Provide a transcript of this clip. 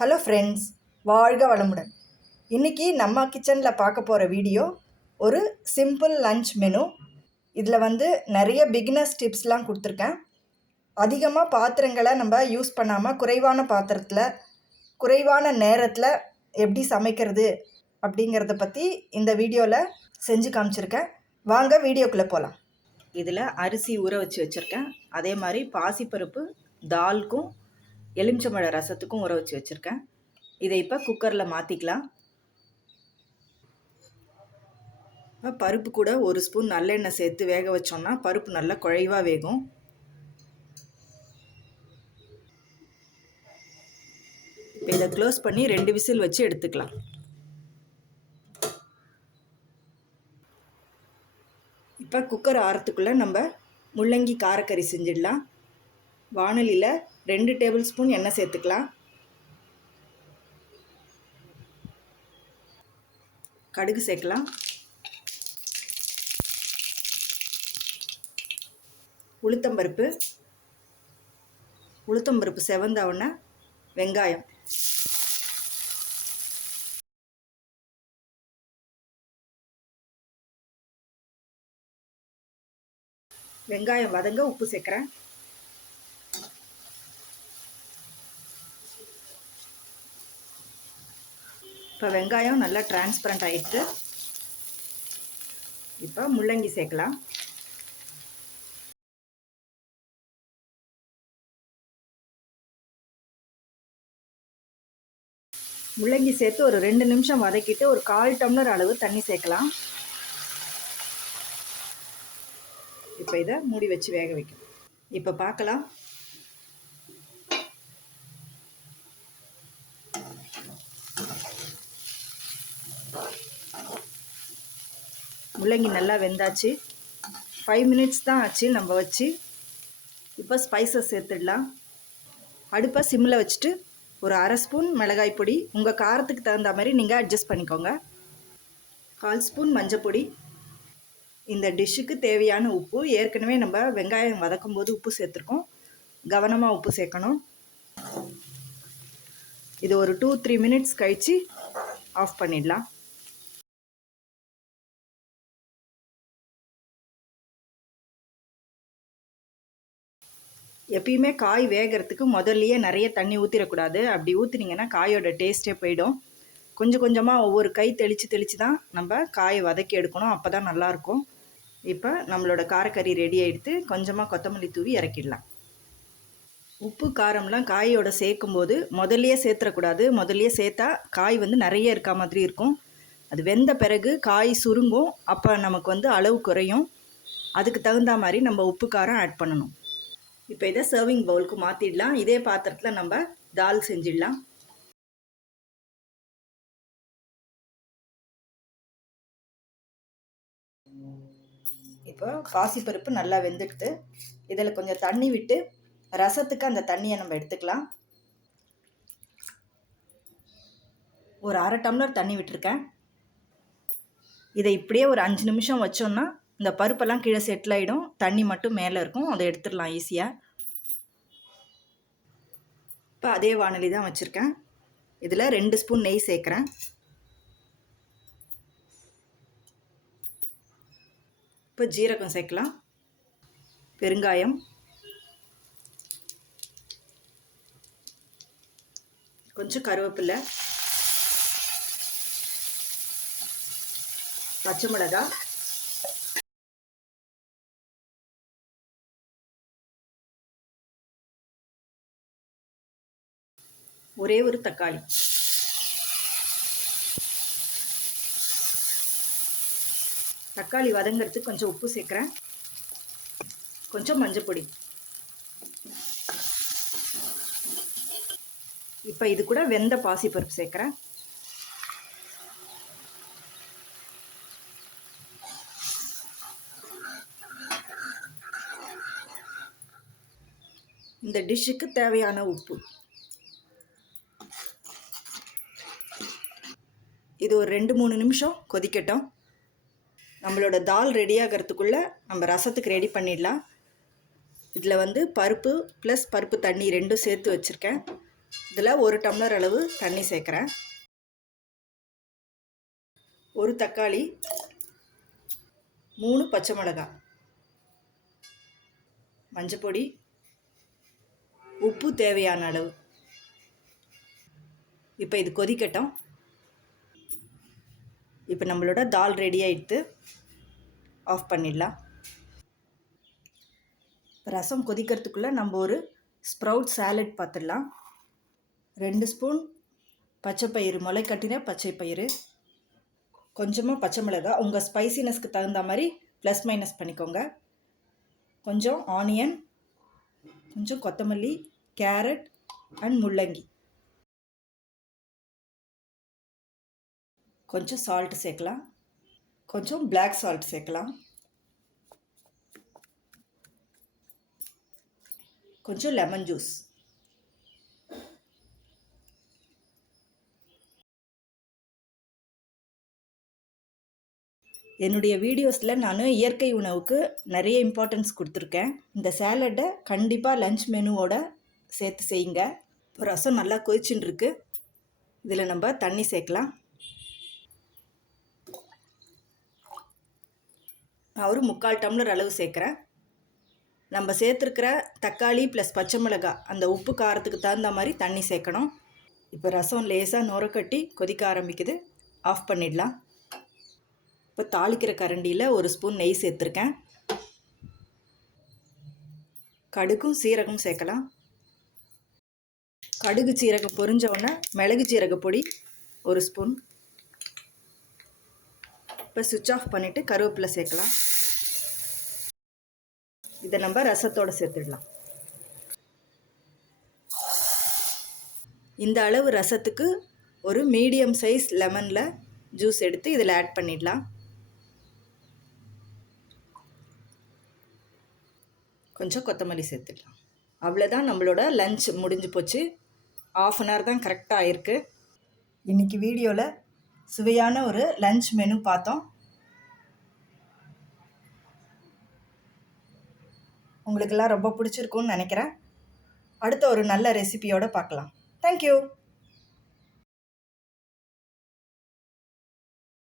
Hello friends, வாழ்க வளமுடன். இன்றைக்கி நம்ம கிச்சனில் பார்க்க போகிற வீடியோ ஒரு சிம்பிள் லன்ச் மெனு. இதில் நிறைய பிகினர்ஸ் டிப்ஸ்லாம் கொடுத்துருக்கேன். அதிகமாக பாத்திரங்களை நம்ம யூஸ் பண்ணாமல் குறைவான பாத்திரத்தில் குறைவான நேரத்தில் எப்படி சமைக்கிறது அப்படிங்கிறத பற்றி இந்த வீடியோவில் செஞ்சு காமிச்சிருக்கேன். வாங்க வீடியோக்குள்ளே போகலாம். இதில் அரிசி ஊற வச்சுருக்கேன். அதே மாதிரி பாசிப்பருப்பு, தால்க்கும் எலுமிச்சம்பழ ரசத்துக்கும் ஊற வச்சுருக்கேன். இதை இப்போ குக்கரில் மாற்றிக்கலாம். பருப்பு கூட ஒரு ஸ்பூன் நல்லெண்ணெய் சேர்த்து வேக வச்சோன்னா பருப்பு நல்லா குழைவாக வேகும். இப்போ இதை க்ளோஸ் பண்ணி 2 விசில் வச்சு எடுத்துக்கலாம். இப்போ குக்கர் ஆறத்துக்குள்ளே நம்ம முள்ளங்கி காரக்கறி செஞ்சிடலாம். வானலியில் 2 டேபிள் ஸ்பூன் எண்ணெய் சேர்த்துக்கலாம். கடுகு சேர்க்கலாம். உளுத்தம்பருப்பு செவந்த உடனே வெங்காயம், வெங்காயம் வதங்க உப்பு சேர்க்குறேன். இப்போ வெங்காயம் நல்லா டிரான்ஸ்பரண்ட் ஆகிடுது. இப்போ முள்ளங்கி சேர்க்கலாம். முள்ளங்கி சேர்த்து ஒரு 2 நிமிஷம் வதக்கிட்டு ஒரு 1/4 டம்ளர் அளவு தண்ணி சேர்க்கலாம். இப்போ இதை மூடி வச்சு வேக வைக்கணும். இப்போ பார்க்கலாம். முள்ளங்கி நல்லா வெந்தாச்சு. 5 மினிட்ஸ் தான் ஆச்சு நம்ம வச்சு. இப்போ ஸ்பைசஸ் சேர்த்துடலாம். அடுப்பை சிம்மில் வச்சுட்டு ஒரு 1/2 ஸ்பூன் மிளகாய் பொடி, உங்கள் காரத்துக்கு தகுந்த மாதிரி நீங்கள் அட்ஜஸ்ட் பண்ணிக்கோங்க. 1/4 ஸ்பூன் மஞ்சள் பொடி, இந்த டிஷ்ஷுக்கு தேவையான உப்பு. ஏற்கனவே நம்ம வெங்காயம் வதக்கும் போது உப்பு சேர்த்துருக்கோம், கவனமாக உப்பு சேர்க்கணும். இது ஒரு 2-3 மினிட்ஸ் கழித்து ஆஃப் பண்ணிடலாம். எப்பயுமே காய் வேகிறதுக்கு முதல்லையே நிறைய தண்ணி ஊற்றிடக்கூடாது. அப்படி ஊற்றினீங்கன்னா காயோட டேஸ்ட்டே போயிடும். கொஞ்சம் கொஞ்சமாக ஒவ்வொரு கை தெளித்து தான் நம்ம காயை வதக்கி எடுக்கணும். அப்போ தான் நல்லாயிருக்கும். இப்போ நம்மளோட காரக்கறி ரெடி ஆகிடுத்து. கொஞ்சமாக கொத்தமல்லி தூவி இறக்கிடலாம். உப்பு காரம்லாம் காயோட சேர்க்கும்போது முதல்லையே சேர்த்துடக்கூடாது. முதல்லையே சேர்த்தா காய் நிறைய இருக்க மாதிரி இருக்கும். அது வெந்த பிறகு காய் சுருங்கும். அப்போ நமக்கு அளவு குறையும். அதுக்கு தகுந்த மாதிரி நம்ம உப்பு காரம் ஆட் பண்ணணும். இப்போ இதை சர்விங் பவுலுக்கு மாற்றிடலாம். இதே பாத்திரத்தில் நம்ம தால் செஞ்சிடலாம். இப்போ பாசிப்பருப்பு நல்லா வெந்துடுது. இதில் கொஞ்சம் தண்ணி விட்டு ரசத்துக்கு அந்த தண்ணியை நம்ம எடுத்துக்கலாம். ஒரு 1/2 டம்ளர் தண்ணி விட்டுருக்கேன். இதை இப்படியே ஒரு 5 நிமிஷம் வச்சோன்னா இந்த பருப்பெல்லாம் கீழே செட்டில் ஆகிடும். தண்ணி மட்டும் மேலே இருக்கும். அதை எடுத்துடலாம் ஈஸியாக. இப்போ அதே வானலி தான் வச்சுருக்கேன். இதில் 2 ஸ்பூன் நெய் சேர்க்குறேன். இப்போ ஜீரகம் சேர்க்கலாம். பெருங்காயம், கொஞ்சம் கருவேப்பிலை, பச்சை மிளகாய், ஒரே ஒரு தக்காளி. தக்காளி வதங்கிறதுக்கு கொஞ்சம் உப்பு சேர்க்குறேன். கொஞ்சம் மஞ்சள் பொடி. இப்போ இது கூட வெந்த பாசிப்பருப்பு சேர்க்குறேன். இந்த டிஷ்ஷுக்கு தேவையான உப்பு. இது ஒரு 2-3 நிமிஷம் கொதிக்கட்டும். நம்மளோட தால் ரெடி ஆகிறதுக்குள்ளே நம்ம ரசத்துக்கு ரெடி பண்ணிடலாம். இதில் பருப்பு ப்ளஸ் பருப்பு தண்ணி ரெண்டும் சேர்த்து வச்சுருக்கேன். இதில் 1 டம்ளர் அளவு தண்ணி சேர்க்குறேன். 1 தக்காளி, 3 பச்சை மிளகாய், மஞ்சப்பொடி, உப்பு தேவையான அளவு. இப்போ இது கொதிக்கட்டும். இப்போ நம்மளோட தால் ரெடி ஆகிடுத்து. ஆஃப் பண்ணிடலாம். ரசம் கொதிக்கிறதுக்குள்ளே நம்ம ஒரு ஸ்ப்ரவுட் சாலட் பார்த்துடலாம். 2 ஸ்பூன் பச்சைப்பயிறு, முளை கட்டின பச்சை பயிறு, கொஞ்சமாக பச்சை மிளகாய், உங்கள் ஸ்பைசினஸ்க்கு தகுந்த மாதிரி ப்ளஸ் மைனஸ் பண்ணிக்கோங்க. கொஞ்சம் ஆனியன், கொஞ்சம் கொத்தமல்லி, கேரட் அண்ட் முள்ளங்கி, கொஞ்சம் சால்ட் சேர்க்கலாம், கொஞ்சம் பிளாக் சால்ட் சேர்க்கலாம், கொஞ்சம் லெமன் ஜூஸ். என்னுடைய வீடியோஸில் நான் இயற்கை உணவுக்கு நிறைய இம்பார்ட்டன்ஸ் கொடுத்துருக்கேன். இந்த சேலடை கண்டிப்பாக லன்ச் மெனுவோட சேர்த்து செய்யுங்க. ரசம் நல்லா கொதிச்சுன்னு இருக்கு. இதில் நம்ம தண்ணி சேர்க்கலாம். நான் ஒரு 3/4 டம்ளர் அளவு சேர்க்குறேன். நம்ம சேர்த்துருக்கிற தக்காளி ப்ளஸ் பச்சை மிளகாய் அந்த உப்பு காரத்துக்கு தகுந்த மாதிரி தண்ணி சேர்க்கணும். இப்போ ரசம் லேசாக நுரக்கட்டி கொதிக்க ஆரம்பிக்குது. ஆஃப் பண்ணிடலாம். இப்போ தாளிக்கிற கரண்டியில் 1 ஸ்பூன் நெய் சேர்த்துருக்கேன். கடுகும் சீரகம் சேர்க்கலாம். கடுகு சீரகம் பொரிஞ்ச உடனே மிளகு சீரக பொடி 1 ஸ்பூன். இப்போ சுவிட்ச் ஆஃப் பண்ணிவிட்டு கருவேப்பிலை சேர்க்கலாம். இதை நம்ம ரசத்தோடு சேர்த்துடலாம். இந்த அளவு ரசத்துக்கு ஒரு மீடியம் சைஸ் லெமனில் ஜூஸ் எடுத்து இதில் ஆட் பண்ணிடலாம். கொஞ்சம் கொத்தமல்லி சேர்த்துடலாம். அவ்வளோதான், நம்மளோட லன்ச் முடிஞ்சு போச்சு. 1/2 hour தான் கரெக்டாக ஆயிருக்கு. இன்றைக்கி வீடியோவில் சுவையான ஒரு லன்ச் மெனு பார்த்தோம். உங்களுக்கெல்லாம் ரொம்ப பிடிச்சிருக்குன்னு நினைக்கிறேன். அடுத்த ஒரு நல்ல ரெசிபியோடு பார்க்கலாம். தேங்க்யூ.